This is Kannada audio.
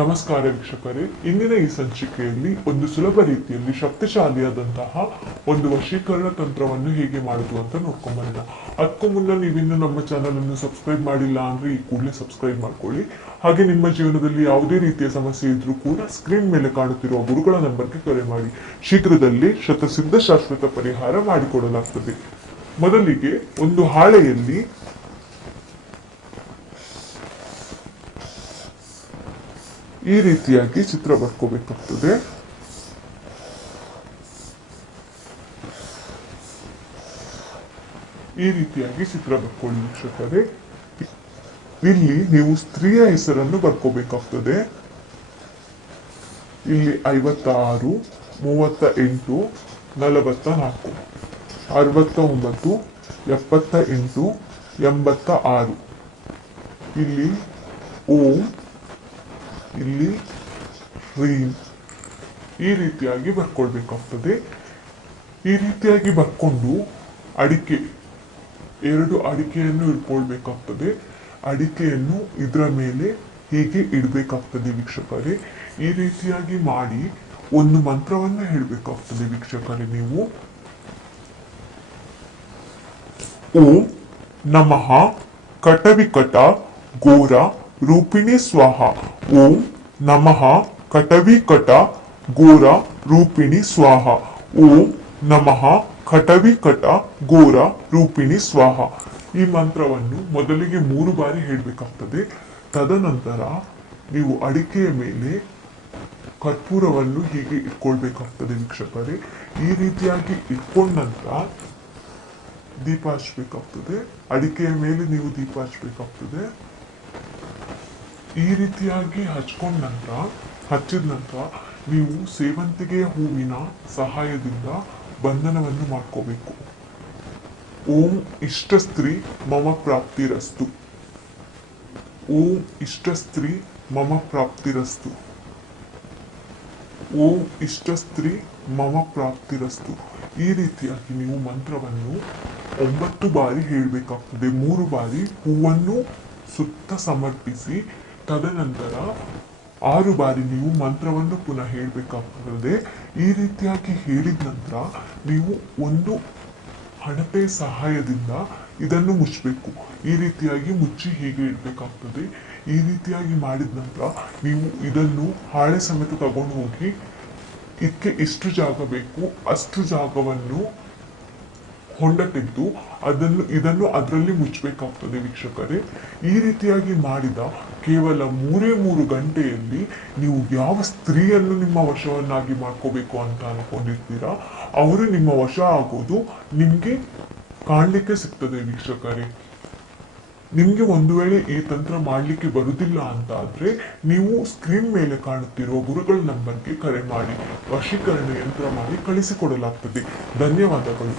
ನಮಸ್ಕಾರ ವೀಕ್ಷಕರೇ, ಇಂದಿನ ಈ ಸಂಚಿಕೆಯಲ್ಲಿ ಒಂದು ಸುಲಭ ರೀತಿಯಲ್ಲಿ ಶಕ್ತಿಶಾಲಿಯಾದಂತಹ ಒಂದು ವಶೀಕರಣ ತಂತ್ರವನ್ನು ಹೇಗೆ ಮಾಡುದು ಅಂತ ನೋಡ್ಕೊಂಬರೋಣ. ಅದಕ್ಕೂ ಮುನ್ನ ನೀವಿನ್ನು ನಮ್ಮ ಚಾನಲ್ ಅನ್ನು ಸಬ್ಸ್ಕ್ರೈಬ್ ಮಾಡಿಲ್ಲ ಅಂದ್ರೆ ಈ ಕೂಡಲೇ ಸಬ್ಸ್ಕ್ರೈಬ್ ಮಾಡ್ಕೊಳ್ಳಿ. ಹಾಗೆ ನಿಮ್ಮ ಜೀವನದಲ್ಲಿ ಯಾವುದೇ ರೀತಿಯ ಸಮಸ್ಯೆ ಇದ್ರೂ ಕೂಡ ಸ್ಕ್ರೀನ್ ಮೇಲೆ ಕಾಣುತ್ತಿರುವ ಗುರುಗಳ ನಂಬರ್ಗೆ ಕರೆ ಮಾಡಿ. ಶೀಘ್ರದಲ್ಲಿ ಶತಸಿದ್ಧ ಶಾಶ್ವತ ಪರಿಹಾರ ಮಾಡಿಕೊಡಲಾಗ್ತದೆ. ಮೊದಲಿಗೆ ಒಂದು ಹಾಳೆಯಲ್ಲಿ ಈ ರೀತಿಯಾಗಿ ಚಿತ್ರ ಬರ್ಕೋಬೇಕಾಗ್ತದೆ. ಈ ರೀತಿಯಾಗಿ ಚಿತ್ರ ಬರ್ಕೊಳ್ಳಿ ವೀಕ್ಷಕರೇ. ಇಲ್ಲಿ ನೀವು ಸ್ತ್ರೀಯ ಹೆಸರನ್ನು ಬರ್ಕೋಬೇಕಾಗ್ತದೆ. ಇಲ್ಲಿ 56, 38, 44, 69, 78, 86. ಇಲ್ಲಿ ಓಂ, ಇಲ್ಲಿ ರೀಂ, ಈ ರೀತಿಯಾಗಿ ಬರ್ಕೊಳ್ಬೇಕಾಗ್ತದೆ. ಈ ರೀತಿಯಾಗಿ ಬರ್ಕೊಂಡು ಎರಡು ಅಡಿಕೆಯನ್ನು ಇಟ್ಕೊಳ್ಬೇಕಾಗ್ತದೆ. ಅಡಿಕೆಯನ್ನು ಇದರ ಮೇಲೆ ಹೀಗೆ ಇಡಬೇಕಾಗ್ತದೆ ವೀಕ್ಷಕರೇ. ಈ ರೀತಿಯಾಗಿ ಮಾಡಿ ಒಂದು ಮಂತ್ರವನ್ನು ಹೇಳಬೇಕಾಗ್ತದೆ ವೀಕ್ಷಕರೇ. ನೀವು ಓಂ ನಮಃ ಕಟವಿಕಟ ಘೋರ ರೂಪಿಣಿ ಸ್ವಾಹ. ಓಂ ನಮಃ ಕಟವಿಕಟ ಘೋರ ರೂಪಿಣಿ ಸ್ವಾಹ. ಓಂ ನಮಃ ಕಟವಿಕಟ ಘೋರ ರೂಪಿಣಿ ಸ್ವಾಹ. ಈ ಮಂತ್ರವನ್ನು ಮೊದಲಿಗೆ 3 ಬಾರಿ ಹೇಳಬೇಕಾಗ್ತದೆ. ತದನಂತರ ನೀವು ಅಡಿಕೆಯ ಮೇಲೆ ಕರ್ಪೂರವನ್ನು ಹೀಗೆ ಇಟ್ಕೊಳ್ಬೇಕಾಗ್ತದೆ ವೀಕ್ಷಕರೇ. ಈ ರೀತಿಯಾಗಿ ಇಟ್ಕೊಂಡ ನಂತರ ದೀಪ ಹಚ್ಚಬೇಕಾಗ್ತದೆ. ಅಡಿಕೆಯ ಮೇಲೆ ನೀವು ದೀಪ ಹಚ್ಚಬೇಕಾಗ್ತದೆ. ಈ ರೀತಿಯಾಗಿ ಹಚ್ಚಿದ ನಂತರ ನೀವು ಸೇವಂತಿಗೆಯ ಹೂವಿನ ಸಹಾಯದಿಂದ ಬಂಧನವನ್ನು ಮಾಡ್ಕೋಬೇಕು. ಓಂ ಇಷ್ಟ ಸ್ತ್ರೀ ಮಮ ಪ್ರಾಪ್ತಿರಸ್ತು. ಓಂ ಇಷ್ಟ ಸ್ತ್ರೀ ಮಮ ಪ್ರಾಪ್ತಿರಸ್ತು. ಓಂ ಇಷ್ಟ ಸ್ತ್ರೀ ಮಮ ಪ್ರಾಪ್ತಿರಸ್ತು. ಈ ರೀತಿಯಾಗಿ ನೀವು ಮಂತ್ರವನ್ನು 9 ಬಾರಿ ಹೇಳಬೇಕಾಗ್ತದೆ. 3 ಬಾರಿ ಹೂವನ್ನು ಸುತ್ತ ಸಮರ್ಪಿಸಿ ತದನಂತರ 6 ಬಾರಿ ನೀವು ಮಂತ್ರವನ್ನು ಪುನಃ ಹೇಳಬೇಕಾಗ್ತದೆ. ಈ ರೀತಿಯಾಗಿ ಹೇಳಿದ ನಂತರ ನೀವು ಒಂದು ಹಣತೆ ಸಹಾಯದಿಂದ ಇದನ್ನು ಮುಚ್ಚಬೇಕು. ಈ ರೀತಿಯಾಗಿ ಮುಚ್ಚಿ ಹೀಗೆ ಇಡಬೇಕಾಗ್ತದೆ. ಈ ರೀತಿಯಾಗಿ ಮಾಡಿದ ನಂತರ ನೀವು ಇದನ್ನು ಹಾಳೆ ಸಮೇತ ತಗೊಂಡು ಹೋಗಿ ಇದಕ್ಕೆ ಎಷ್ಟು ಜಾಗ ಬೇಕು ಅಷ್ಟು ಜಾಗವನ್ನು ಹೊಂಡ ತೆಗೆದು ಇದನ್ನು ಅದರಲ್ಲಿ ಮುಚ್ಚಬೇಕಾಗ್ತದೆ ವೀಕ್ಷಕರೇ. ಈ ರೀತಿಯಾಗಿ ಮಾಡಿದ ಕೇವಲ 3 ಗಂಟೆಯಲ್ಲಿ ನೀವು ಯಾವ ಸ್ತ್ರೀಯನ್ನು ನಿಮ್ಮ ವಶವನ್ನಾಗಿ ಮಾಡ್ಕೋಬೇಕು ಅಂತ ಅನ್ಕೊಂಡಿರ್ತೀರಾ ಅವರು ನಿಮ್ಮ ವಶ ಆಗೋದು ನಿಮ್ಗೆ ಕಾಣ್ಲಿಕ್ಕೆ ಸಿಗ್ತದೆ ವೀಕ್ಷಕರೇ. ನಿಮ್ಗೆ ಒಂದು ವೇಳೆ ಈ ತಂತ್ರ ಮಾಡ್ಲಿಕ್ಕೆ ಬರುವುದಿಲ್ಲ ಅಂತ ಆದ್ರೆ ನೀವು ಸ್ಕ್ರೀನ್ ಮೇಲೆ ಕಾಣುತ್ತಿರುವ ಗುರುಗಳ ನಂಬರ್ಗೆ ಕರೆ ಮಾಡಿ ವಶೀಕರಣ ಯಂತ್ರ ಮಾಡಿ ಕಳಿಸಿಕೊಡಲಾಗ್ತದೆ. ಧನ್ಯವಾದಗಳು.